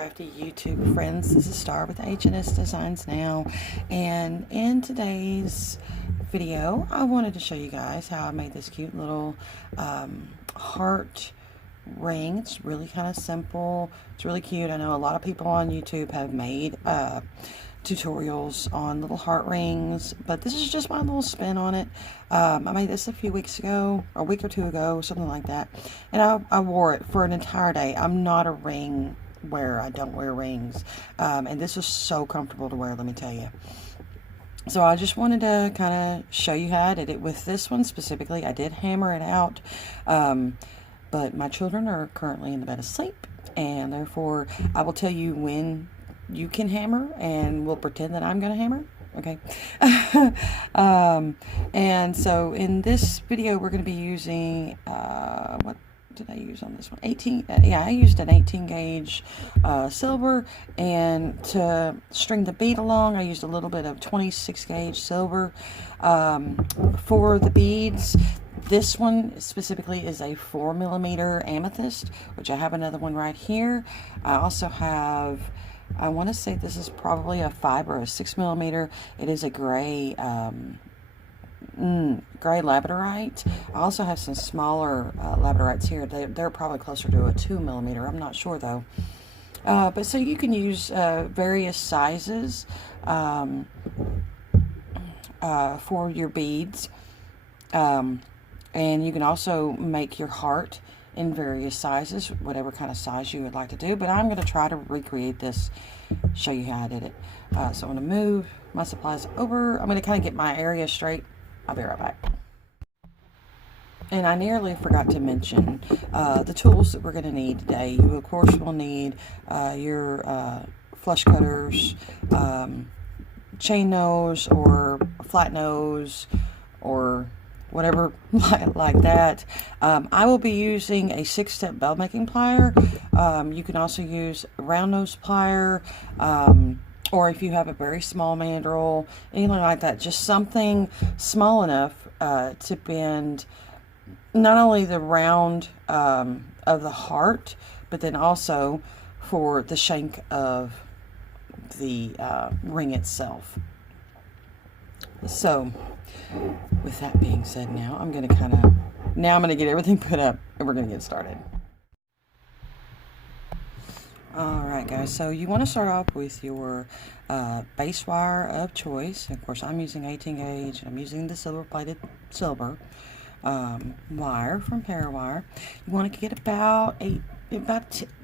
crafty YouTube friends. This is Star with H&S Designs Now, and in today's video I wanted to show you guys how I made this cute little heart ring. It's really kind of simple. It's really cute. I know a lot of people on YouTube have made tutorials on little heart rings, but this is just my little spin on it. I made this a few weeks ago, or a week or two ago, something like that, and I wore it for an entire day. I'm not a ring wearer. I don't wear rings, and this was so comfortable to wear, let me tell you. So I just wanted to kind of show you how I did it with this one specifically. I did hammer it out, but my children are currently in the bed asleep, and therefore I will tell you when you can hammer, and we'll pretend that I'm going to hammer. Okay. And so in this video, we're going to be using, what did I use on this one? 18, yeah, I used an 18 gauge silver, and to string the bead along, I used a little bit of 26 gauge silver. For the beads, this one specifically is a 4mm amethyst, which I have another one right here. I also have, I want to say this is probably a 5 or a 6mm. It is a gray, gray labradorite. I also have some smaller labradorites here. They're probably closer to a 2mm. I'm not sure though. But so you can use various sizes for your beads, and you can also make your heart in various sizes, whatever kind of size you would like to do. But I'm going to try to recreate this, show you how I did it. So I'm going to move my supplies over. I'm going to kind of get my area straight. I'll be right back. And I nearly forgot to mention the tools that we're going to need today. You of course will need your flush cutters, chain nose or flat nose, or whatever like that. I will be using a 6-step bell making plier. You can also use a round nose plier, or if you have a very small mandrel, anything like that, just something small enough to bend not only the round of the heart, but then also for the shank of the ring itself. So with that being said, now I'm going to get everything put up, and we're going to get started. Alright guys, so you want to start off with your base wire of choice. Of course I'm using 18 gauge, and I'm using the silver plated silver wire from Parawire. You want to get about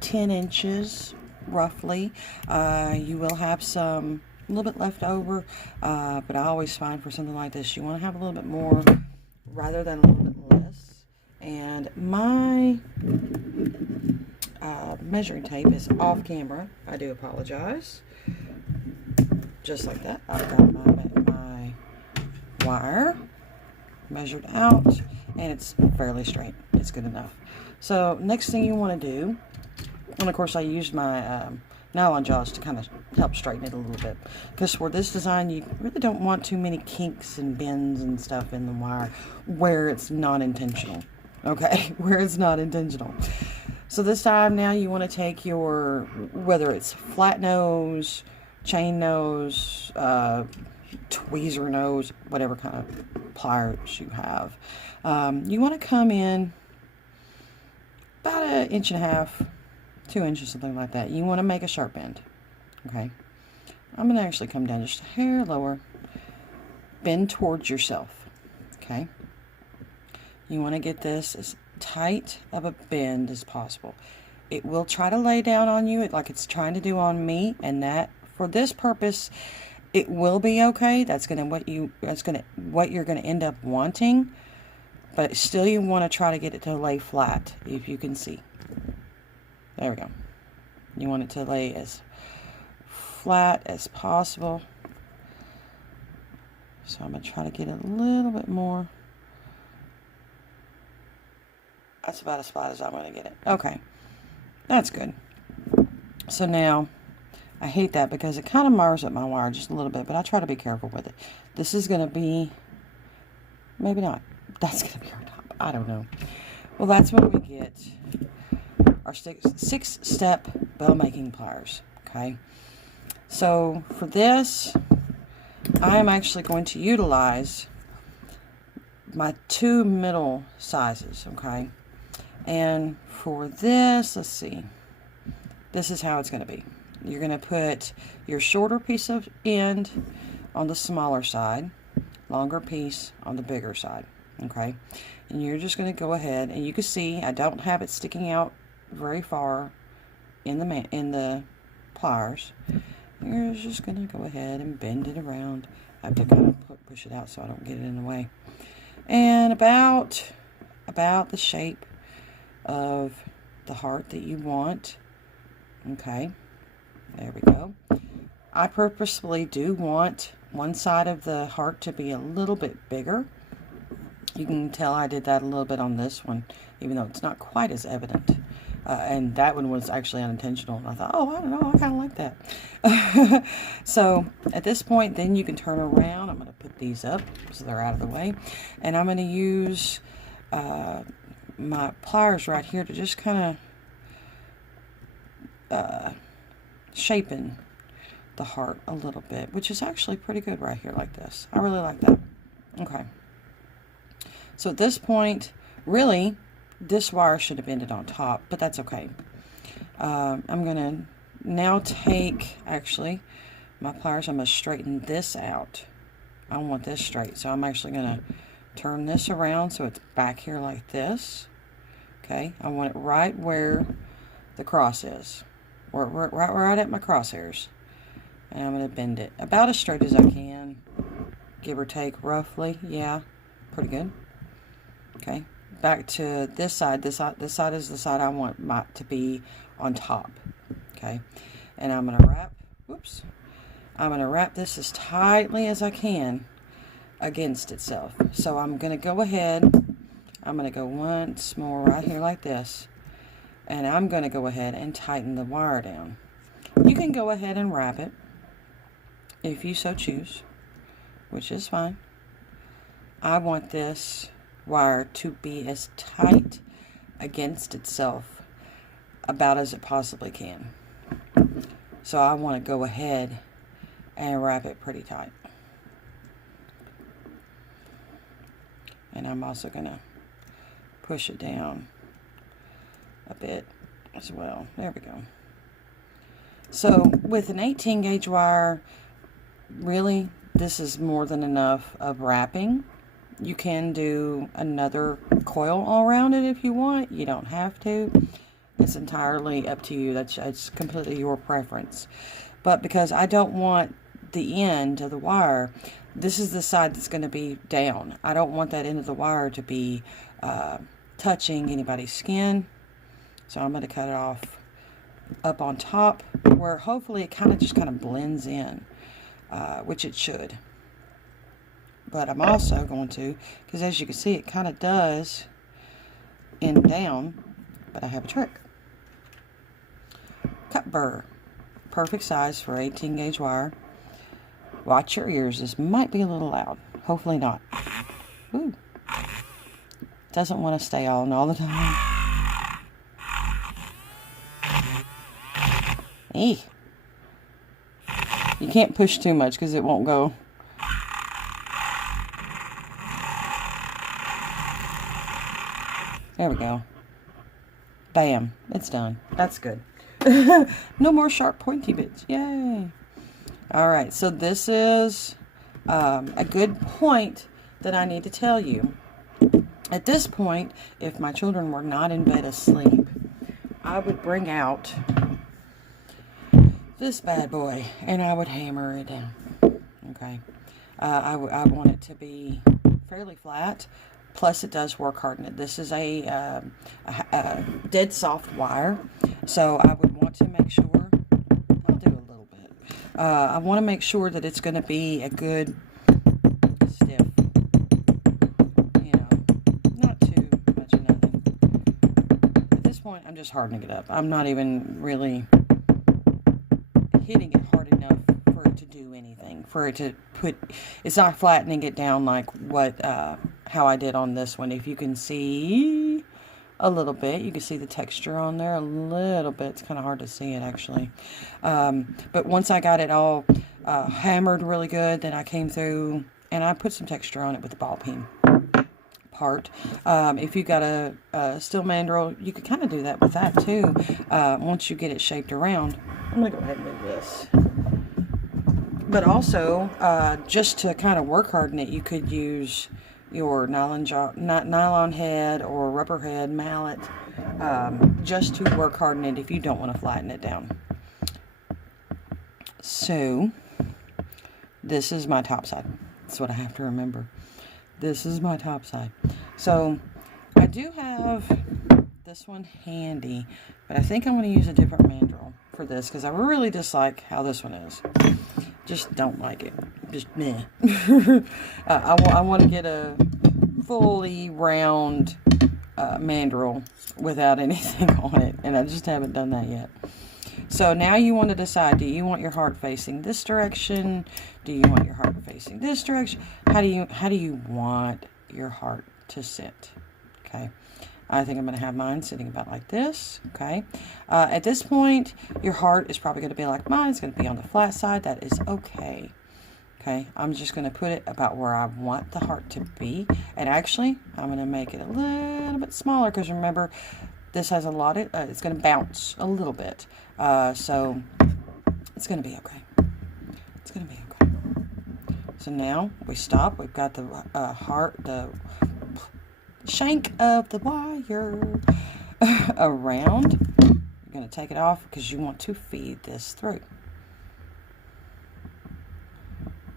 10 inches roughly. You will have some a little bit left over, but I always find for something like this you want to have a little bit more rather than a little bit less. And my measuring tape is off camera. I do apologize. Just like that, I've got my wire measured out, and it's fairly straight. It's good enough. So next thing you want to do, and of course I used my nylon jaws to kind of help straighten it a little bit, because for this design you really don't want too many kinks and bends and stuff in the wire where it's not intentional. Okay, where it's not intentional. So this time now you want to take your, whether it's flat nose, chain nose, tweezer nose, whatever kind of pliers you have, you want to come in about 1.5 inches, 2 inches, something like that. You want to make a sharp bend. Okay, I'm going to actually come down just a hair lower, bend towards yourself. Okay, you want to get this as tight of a bend as possible. It will try to lay down on you like it's trying to do on me, and that for this purpose it will be okay. That's what you're going to end up wanting, but still you want to try to get it to lay flat. If you can see, there we go. You want it to lay as flat as possible. So I'm going to try to get a little bit more. That's about as flat as I'm going to get it. Okay, that's good. So now, I hate that because it kind of mars up my wire just a little bit, but I try to be careful with it. This is going to be, maybe not. That's going to be our top. I don't know. Well, that's when we get our six-step bell making pliers. Okay, so for this, I am actually going to utilize my 2 middle sizes. Okay, and for this, let's see, this is how it's going to be. You're going to put your shorter piece of end on the smaller side, longer piece on the bigger side. Okay, and you're just going to go ahead, and you can see I don't have it sticking out very far in the pliers. You're just going to go ahead and bend it around. I have to kind of push it out so I don't get it in the way. And about the shape of the heart that you want. Okay, there we go. I purposefully do want one side of the heart to be a little bit bigger. You can tell I did that a little bit on this one, even though it's not quite as evident. And that one was actually unintentional. And I thought, oh, I don't know, I kind of like that. So at this point, then you can turn around. I'm going to put these up so they're out of the way. And I'm going to use my pliers right here to just kind of shapen the heart a little bit, which is actually pretty good right here like this. I really like that. Okay. So at this point, really, this wire should have ended on top, but that's okay. I'm going to now take, actually, my pliers, I'm going to straighten this out. I want this straight, so I'm actually going to turn this around so it's back here like this. Okay, I want it right where the cross is, right at my crosshairs. And I'm going to bend it about as straight as I can, give or take roughly. Yeah, pretty good. Okay, back to this side. This side is the side I want to be on top. Okay, and I'm going to wrap, whoops, I'm going to wrap this as tightly as I can against itself. So I'm going to go ahead, I'm going to go once more right here like this, and I'm going to go ahead and tighten the wire down. You can go ahead and wrap it if you so choose, which is fine. I want this wire to be as tight against itself about as it possibly can. So I want to go ahead and wrap it pretty tight. And I'm also going to push it down a bit as well. There we go. So with an 18 gauge wire, really, this is more than enough of wrapping. You can do another coil all around it if you want. You don't have to. It's entirely up to you. That's completely your preference. But because I don't want the end of the wire, this is the side that's going to be down. I don't want that end of the wire to be touching anybody's skin. So I'm going to cut it off up on top, where hopefully it just kind of blends in, which it should. But I'm also going to, because as you can see, it kind of does end down, but I have a trick. Cut burr, perfect size for 18 gauge wire. Watch your ears, this might be a little loud. Hopefully not. Ooh. Doesn't want to stay on all the time. Eeh. You can't push too much because it won't go. There we go. Bam. It's done. That's good. No more sharp pointy bits. Yay. Alright, so this is a good point that I need to tell you. At this point, if my children were not in bed asleep, I would bring out this bad boy and I would hammer it down. Okay. I want it to be fairly flat. Plus, it does work harden. This is a dead soft wire, so I would want to make sure, I'll do a little bit. I want to make sure that it's going to be a good stiff, you know, not too much of nothing. At this point, I'm just hardening it up. I'm not even really hitting it hard enough for it to do anything, for it to put, it's not flattening it down like what, how I did on this one. If you can see a little bit. You can see the texture on there a little bit. It's kind of hard to see it actually. But once I got it all hammered really good, then I came through and I put some texture on it with the ball peen part. If you got a steel mandrel, you could kind of do that with that too. Once you get it shaped around. I'm going to go ahead and move this. But also, just to kind of work harden it, you could use your nylon head or rubber head mallet just to work harden it if you don't want to flatten it down. So, this is my top side. That's what I have to remember. This is my top side. So, I do have this one handy, but I think I'm going to use a different mandrel for this because I really dislike how this one is. Just don't like it. Just meh. I want to get a fully round mandrel without anything on it, and I just haven't done that yet. So now you want to decide, do you want your heart facing this direction? Do you want your heart facing this direction? How do you want your heart to sit? Okay. I think I'm going to have mine sitting about like this. Okay. At this point, your heart is probably going to be like mine. It's going to be on the flat side. That is okay. Okay. I'm just going to put it about where I want the heart to be. And actually, I'm going to make it a little bit smaller because remember, this has a lot of, it's going to bounce a little bit. So it's going to be okay. It's going to be okay. So now we stop. We've got the heart, the shank of the wire around. You're going to take it off because you want to feed this through.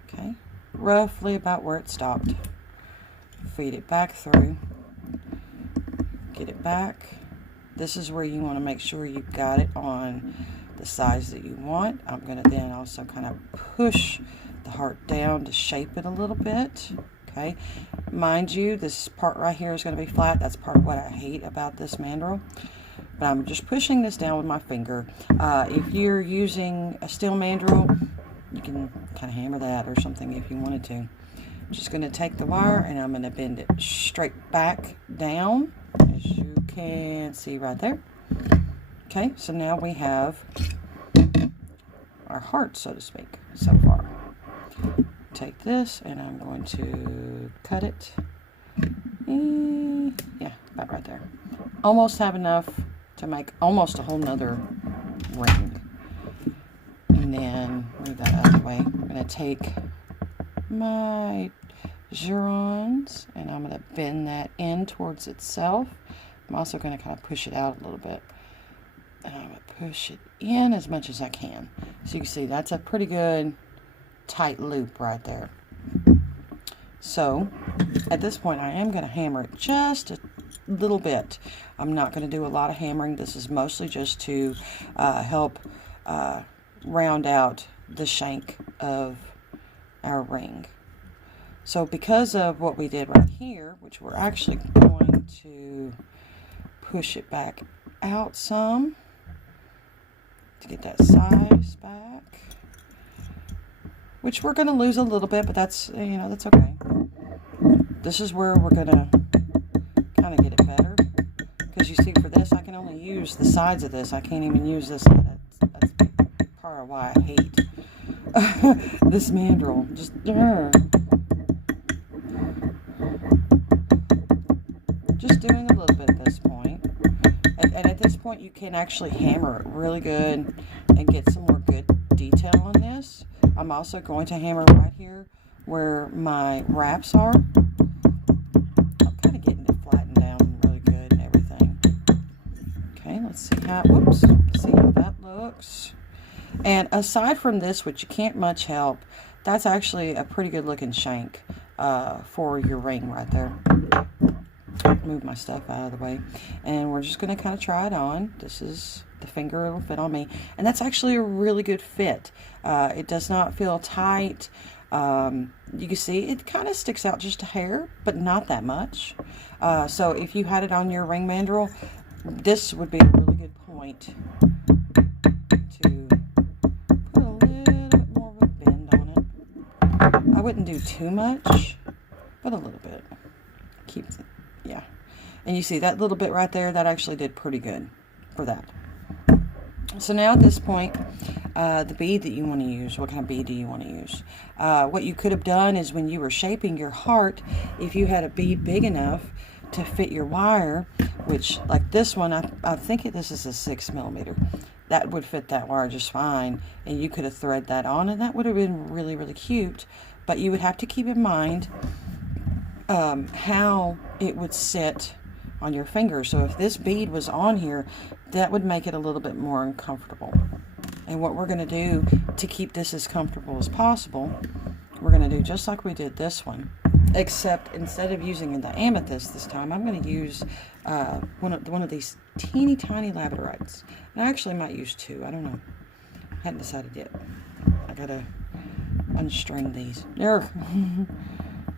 Okay. Roughly about where it stopped. Feed it back through. Get it back. This is where you want to make sure you've got it on the size that you want. I'm going to then also kind of push the heart down to shape it a little bit. Okay. Mind you, this part right here is going to be flat. That's part of what I hate about this mandrel. But I'm just pushing this down with my finger. If you're using a steel mandrel, you can kind of hammer that or something if you wanted to. I'm just going to take the wire and I'm going to bend it straight back down, as you can see right there. Okay, so now we have our heart, so to speak, so far. Take this and I'm going to cut it. Yeah, about right there. Almost have enough to make almost a whole nother ring. And then move that out of the way. I'm going to take my gerons and I'm going to bend that in towards itself. I'm also going to kind of push it out a little bit. And I'm going to push it in as much as I can. So you can see that's a pretty good tight loop right there. So at this point I am going to hammer it just a little bit. I'm not going to do a lot of hammering. This is mostly just to help round out the shank of our ring. So because of what we did right here, which we're actually going to push it back out some to get that size back, which we're going to lose a little bit, but that's, you know, that's okay. This is where we're going to kind of get it better, because you see for this I can only use the sides of this. I can't even use this side. That's part of why I hate this mandrel. Just doing a little bit at this point. And at this point you can actually hammer it really good and get some more good detail on this. I'm also going to hammer right here where my wraps are. I'm kind of getting it flattened down really good and everything. Okay, let's see how, whoops, see how that looks. And aside from this, which you can't much help, that's actually a pretty good looking shank for your ring right there. Move my stuff out of the way. And we're just going to kind of try it on. This is the finger, it'll fit on me. And that's actually a really good fit. It does not feel tight. You can see it kind of sticks out just a hair, but not that much. So if you had it on your ring mandrel, this would be a really good point to put a little bit more of a bend on it. I wouldn't do too much, but a little bit. Keeps it, yeah. And you see that little bit right there, that actually did pretty good for that. So now at this point, the bead that you want to use, what kind of bead do you want to use? What you could have done is when you were shaping your heart, if you had a bead big enough to fit your wire, which like this one, I think this is a 6mm. That would fit that wire just fine, and you could have threaded that on, and that would have been really, really cute. But you would have to keep in mind how it would sit on your finger. So if this bead was on here, that would make it a little bit more uncomfortable. And what we're going to do to keep this as comfortable as possible, we're going to do just like we did this one, except instead of using the amethyst this time, I'm going to use one of these teeny tiny labradorites. And I actually might use two. I don't know. I hadn't decided yet. I got to unstring these. There.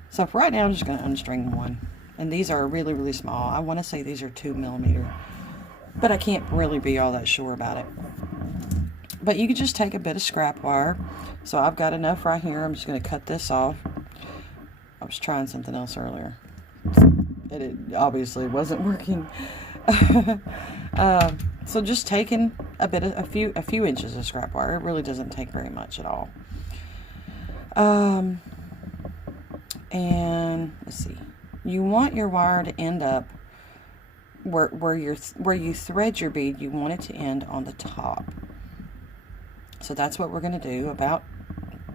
So for right now, I'm just going to unstring one. And these are really, really small. I want to say these are 2mm. But I can't really be all that sure about it. But you could just take a bit of scrap wire. So I've got enough right here. I'm just going to cut this off. I was trying something else earlier. It obviously wasn't working. So just taking a few inches of scrap wire. It really doesn't take very much at all. And let's see. You want your wire to end up where you thread your bead. You want it to end on the top. So that's what we're going to do about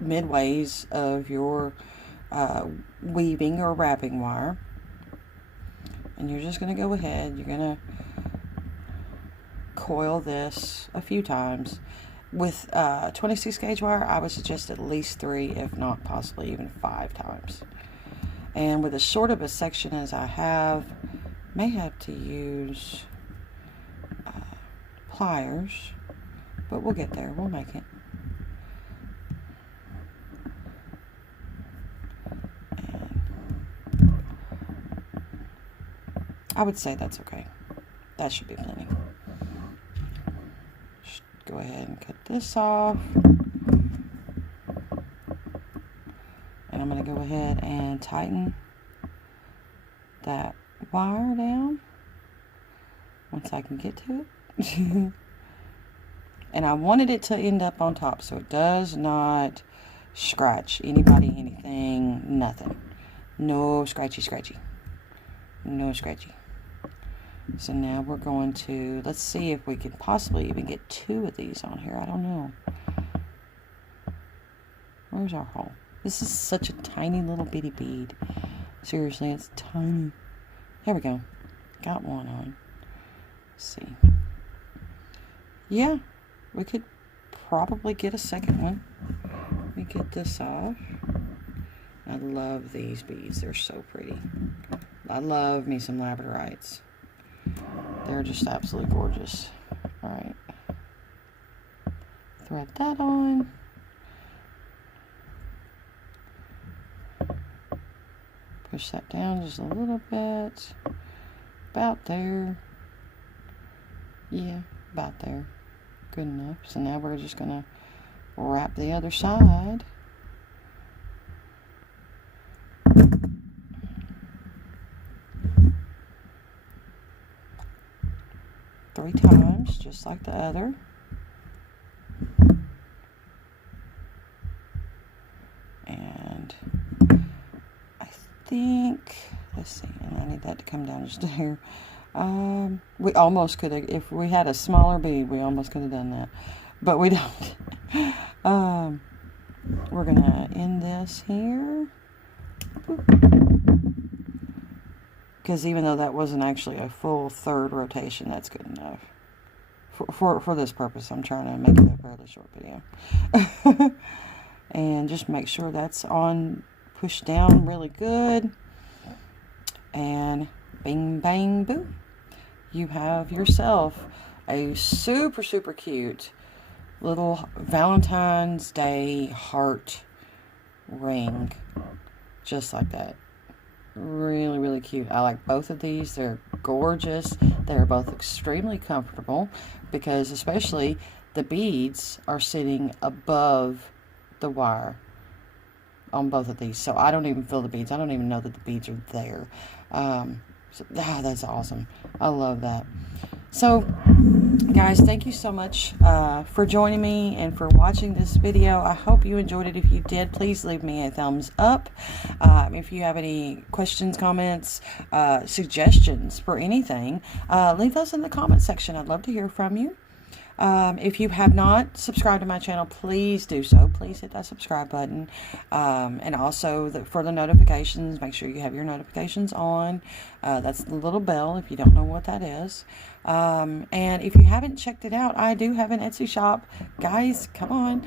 midways of your weaving or wrapping wire. And you're just going to go ahead. You're going to coil this a few times. With 26 gauge wire, I would suggest at least 3, if not possibly even 5 times. And with as short of a section as I have, may have to use pliers, but we'll get there. We'll make it. And I would say that's okay. That should be plenty. Just go ahead and cut this off. And I'm going to go ahead and tighten that wire down once I can get to it. And I wanted it to end up on top so it does not scratch anybody, anything, nothing. No scratchy. No scratchy. So now we're going to, let's see if we can possibly even get 2 of these on here. I don't know. Where's our hole? This is such a tiny little bitty bead. Seriously, it's tiny. There we go. Got one on. Let's see. Yeah, we could probably get a second one. Let me get this off. I love these beads. They're so pretty. I love me some labradorites. They're just absolutely gorgeous. All right. Thread that on. Push that down just a little bit. About there. Yeah, about there. Good enough. So now we're just going to wrap the other side. Three times, just like the other. And I think, let's see, and I need that to come down just there. We almost could have, if we had a smaller bead, we almost could have done that, but we don't. We're gonna end this here, because even though that wasn't actually a full third rotation, that's good enough for this purpose. I'm trying to make it a fairly short video. And just make sure that's on, push down really good, and bing bang boom, you have yourself a super cute little Valentine's Day heart ring, just like that. Really cute. I like both of these. They're gorgeous. They're both extremely comfortable, because especially the beads are sitting above the wire on both of these, so I don't even feel the beads. I don't even know that the beads are there. So, that's awesome. I love that. So, guys, thank you so much for joining me and for watching this video. I hope you enjoyed it. If you did, please leave me a thumbs up. If you have any questions, comments, suggestions for anything, leave those in the comment section. I'd love to hear from you. If you have not subscribed to my channel, please do so. Please hit that subscribe button. And also for the notifications, make sure you have your notifications on. That's the little bell if you don't know what that is. And if you haven't checked it out, I do have an Etsy shop. Guys, come on.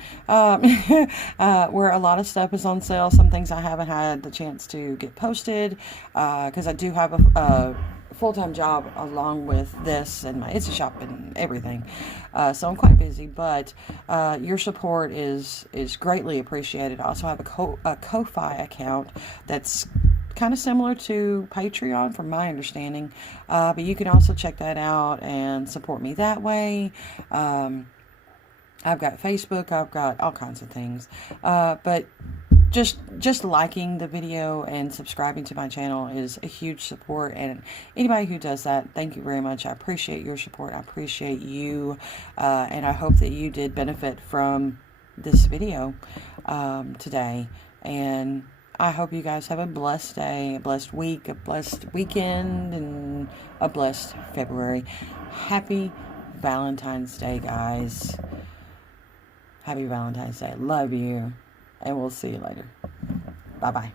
Where a lot of stuff is on sale. Some things I haven't had the chance to get posted because I do have a full-time job along with this and my Etsy shop and everything, so I'm quite busy, but your support is greatly appreciated. I also have a Ko-Fi account that's kind of similar to Patreon from my understanding, but you can also check that out and support me that way. I've got Facebook, I've got all kinds of things, but just liking the video and subscribing to my channel is a huge support, and anybody who does that, thank you very much. I appreciate your support. I appreciate you, and I hope that you did benefit from this video today, and I hope you guys have a blessed day, a blessed week, a blessed weekend, and a blessed February. Happy Valentine's Day, guys. Happy Valentine's Day. Love you. And we'll see you later. Bye-bye.